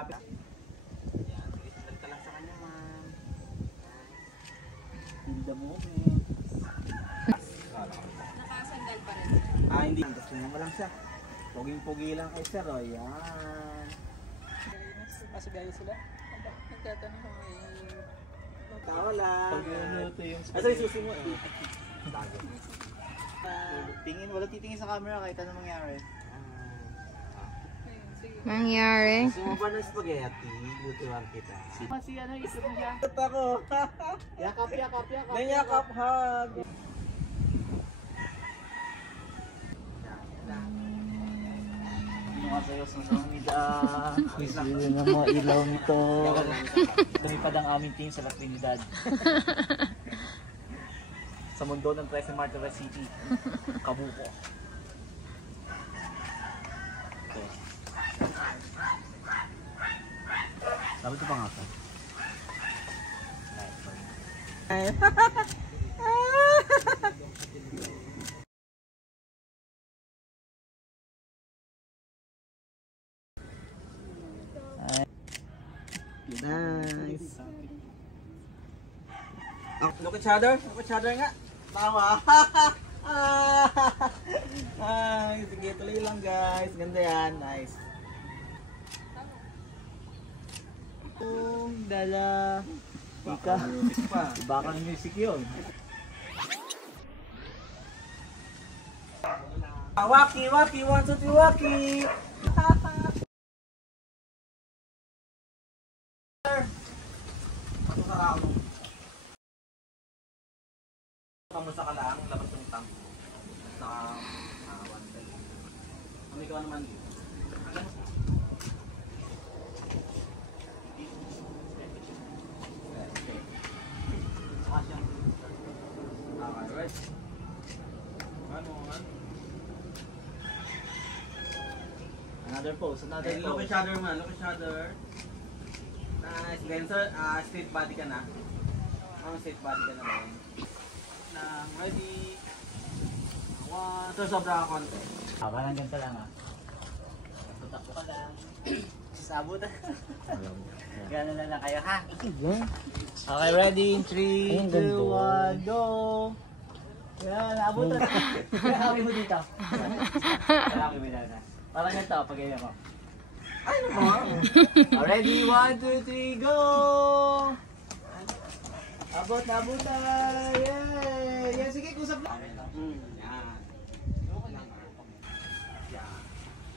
malapit. Yan, sige, salita lang sa kanya, ma'am. Tinda mo, eh. Nakasandal pa rin. Hindi. Gusto mo lang siya. Poging-pogi lang kay sir, oh. Yan. Masagaya sila. Nagtatanong ko Tawa lang. Pag-ano yung Asa yung susi mo, eh. Tingin, wala titingin sa camera kahit anong mangyari. Mangyari. Gusto mo ba ng spaghetti? Lutuan kita. si ano, isip mo siya. Ito ako. Yakap. Nanyakap, hug. Mga sayos ng Trinidad. Sili ng mga ilaw nito. Lumipad ang aming team sa La Trinidad. Sa mundo ng 13 Martires City. Kabuko. Okay. Sabi ito pa nga ito. Nice. Look at each other nga. Tawa. Ay, sige, tuloy lang guys. Ganda yan. Nice. Dala. Ika. Bakang music yun. Waki, 1, 2, 3, waki. Kamusta ka lang? Labas ng tank mo. Sa one day. Ano ikaw naman dito? Okay, right. Another pose, another Look pose. each other man, look each other. Nice. Then sir, straight body ka na. Straight body ka na rin. Ready. One. So, sobra ka konti. Parang ganito lang ah. Takbo ka lang. Sasabot na. Gano'n na lang kayo ha. Okay, ready? 3, 2, 1, go! Yan, abot na. Kaya mo dito. Kaya mo dito. Parang ganito, pag ganyan mo. Ay, naman. Ready? 1, 2, 3, go! Abot na, abot na! Yay! Yan, sige, kusap lang. Yan.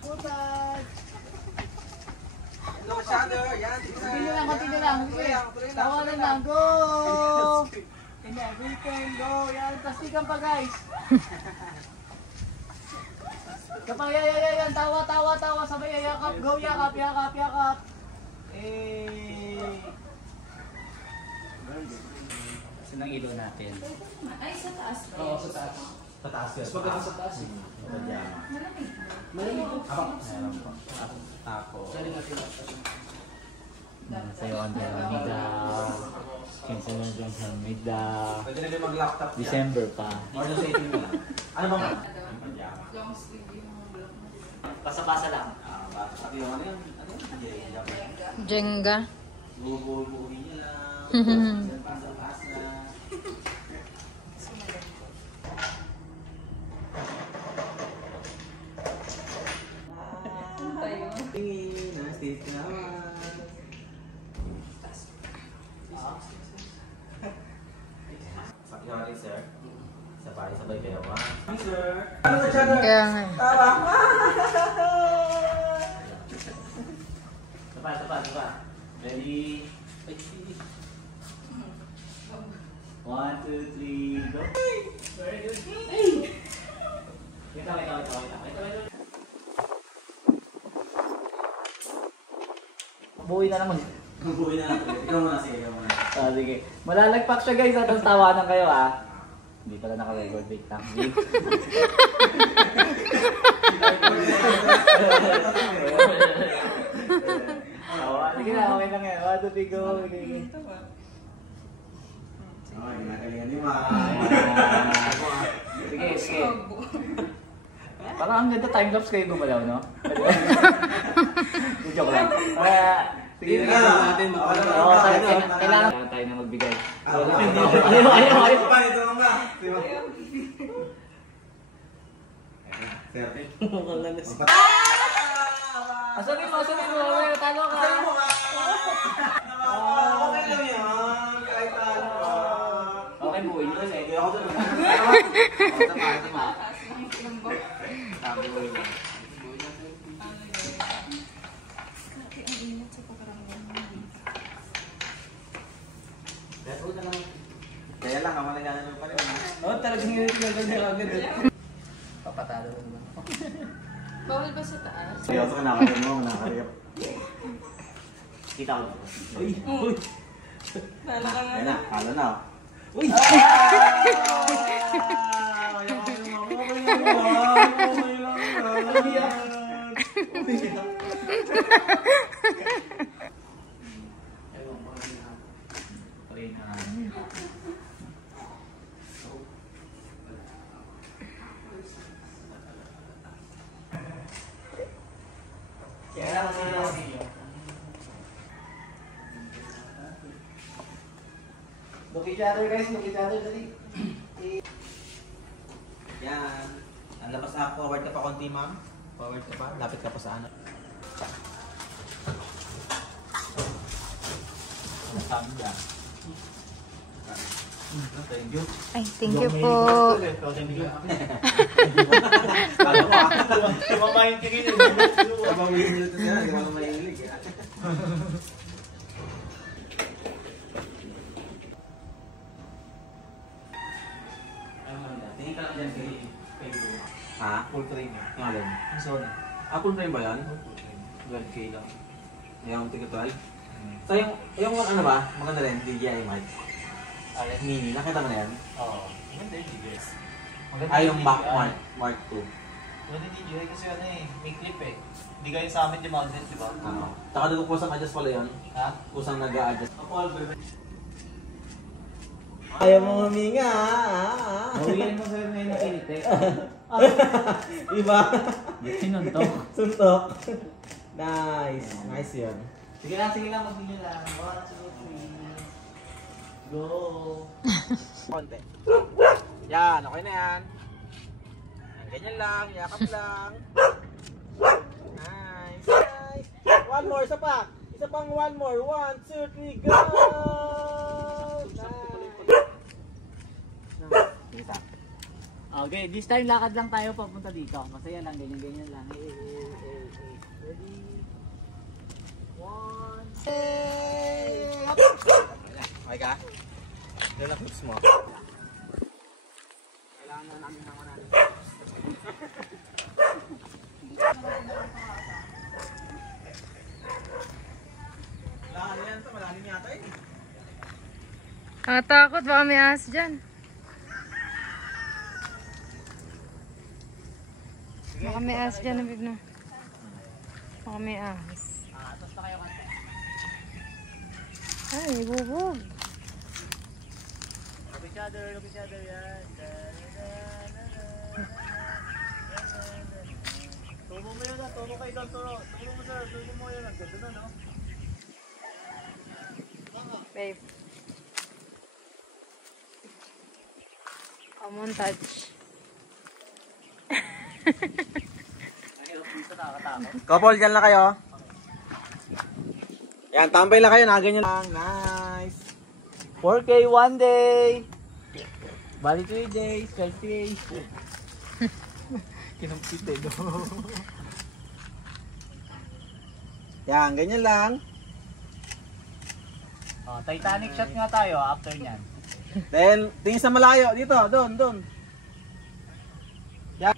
Kusap! Look each other. Yan. Continue lang, continue lang. Sige, tawanan lang. Go! In everything, go! Yan, plastikan pa guys. Kapag yan, tawa, sabay, yakap, go, yakap. Kasi nang ilo natin. Ay, sa taas. Oo, sa taas. Sa taas yun. Mas maganda sa taas. Malamig po. Meron po. Tapos. Sayawan tayo ng middag. Cancel na dyan sa middag. Pwede na rin mag-laptop dyan. December pa. Or sa 18 mo lang. Ano bang? Long sleeve yung mga block mo. Basa-basa lang. Pati yung ano yan? Jenga. Bubuhin niya lang. Pasa-pas na. Tingin, na-state ka naman. Sakyarin, sir. Sabay kayo, ha? Sir. Ano ka, Chador? Kaya nga. Tawa. Sapa. Ready? 1, 2, 3, go! Very good. Wait. Buhay na naman. Bubuhin na natin. Ikaw muna, sige. Sige. Malalagpak siya guys. Tapos tawanan kayo ah. Hindi pala naka-record. Wait lang. Sige na. Okay lang yan. 1, 2, 3, go. Ginagalingan ni Ma. Sige. Parang ang ganda time-lapse kayo gumalaw, no? Joke lang. Sige na natin. Oo, kailangan tayo na magbigay. Ayaw. Ito lang ba? Asabi mo, talo ka. Okay lang yan. Kahit talo ka. Okay, buhay nyo kasi. Ako doon. Tama. Sabi ko yun. Kaya lang, ang malagyan pa rin. Oo, talagang yun yung agad. Papatalo naman. Bawal ba sa taas? Kaya sa kanakarin mo, nakakariap. Kita ko. Uy! Uy! Tala ka nga. Ayun na, halo na. Uy! Look each other guys, look each other dali. Yan. Ang labas na, forward ka pa konti, ma'am. Forward ka pa, lapit ka pa sa ano. Tama yan. Thank you. Ay, thank you po. Alam mo, di ba maintingin yun? Di ba mahihilig siya? Di ba mahihilig? Tingin ka lang dyan kay Bruno. Ha? Full frame. Yung alin? Sorry. Full frame ba yan? 12K lang. Yung tiga 12? So yung ano ba? Maganda rin, DJI mic. Mini, nakita mo na yan? Oo. Maganda yung DJI. Ay, yung Mark 2. Maganda yung DJI kasi ano eh, may clip eh. Hindi kayo sa amin demanded, di ba? Ano? Taka doon kusang adjust pala yun. Ha? Kusang nag-a-adjust. Ayaw mo huminga. Bawin mo sa'yo ngayon na kilit eh. Iba? Sinuntok. Suntok. Nice. Nice yun. Sige lang, mag-video lang. 1, 2, 3. Go! Konti. Yan, okay na yan. Ganyan lang, yakap lang. Nice, nice. One more, isa pa. Isa pang one more. 1, 2, 3, go! Nice. Okay, this time lakad lang tayo papunta dito. Masaya lang, ganyan lang. Ready? 1. Okay ka? Doon na clips mo. Kailangan na namin ng natin. Malalim yan ito, malalim yata eh. Nakatakot, baka may ahas dyan. Baka may ahas dyan, nabig na. Baka may ahas. Tapos na kayo kanta. Ay, may bubog. Look each other, yan. Tumo mo yun, tumo kayo doon, tumo mo sir, tumo mo yun, ang ganda na, no? Babe. Montage. Mahirap dito, nakakatakot. Couple, dyan lang kayo. Yan, tambay lang kayo, nakaganyan lang. Nice. 4K one day! Bali 3 days, 12 days. Kinumpit eh, no? Yan, ganyan lang. Oh, Titanic shot nga tayo after nyan. Then, tingin sa malayo. Dito, doon. Yan.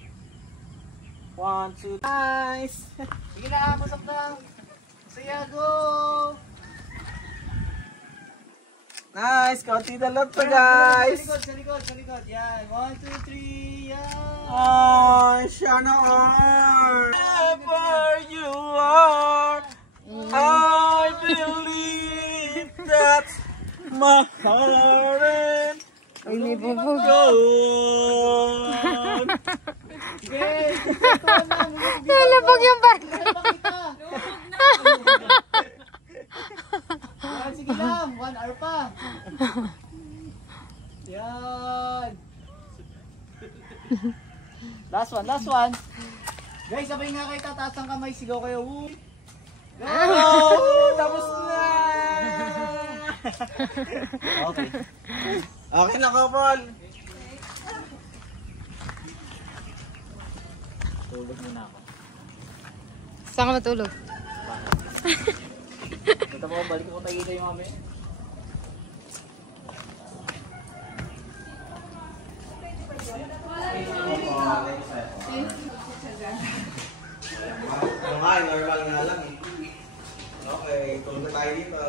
1, 2, nice. Sige na, pasok na. Saya, go! Nice, kaunti na lang to guys. Sa likod. Yan, 1, 2, 3, yan! Oh, Shana R. Wherever you are, I believe that my heart and Ay, may bubog. go on. Sige! Nalabog yung bag. Pakita! 1 hour pa. Yan. Last one, last one. Guys, sabay nga kayo, tataas ang kamay, sigaw kayo. Woo! Go! Tapos na! Okay. Okay na, Kapal. Tulog muna ako. Saan ka matulog? Ito mo, balik ko tayo yung mami. Ano nga, normal nga lang eh. Okay, tulog na tayo dito.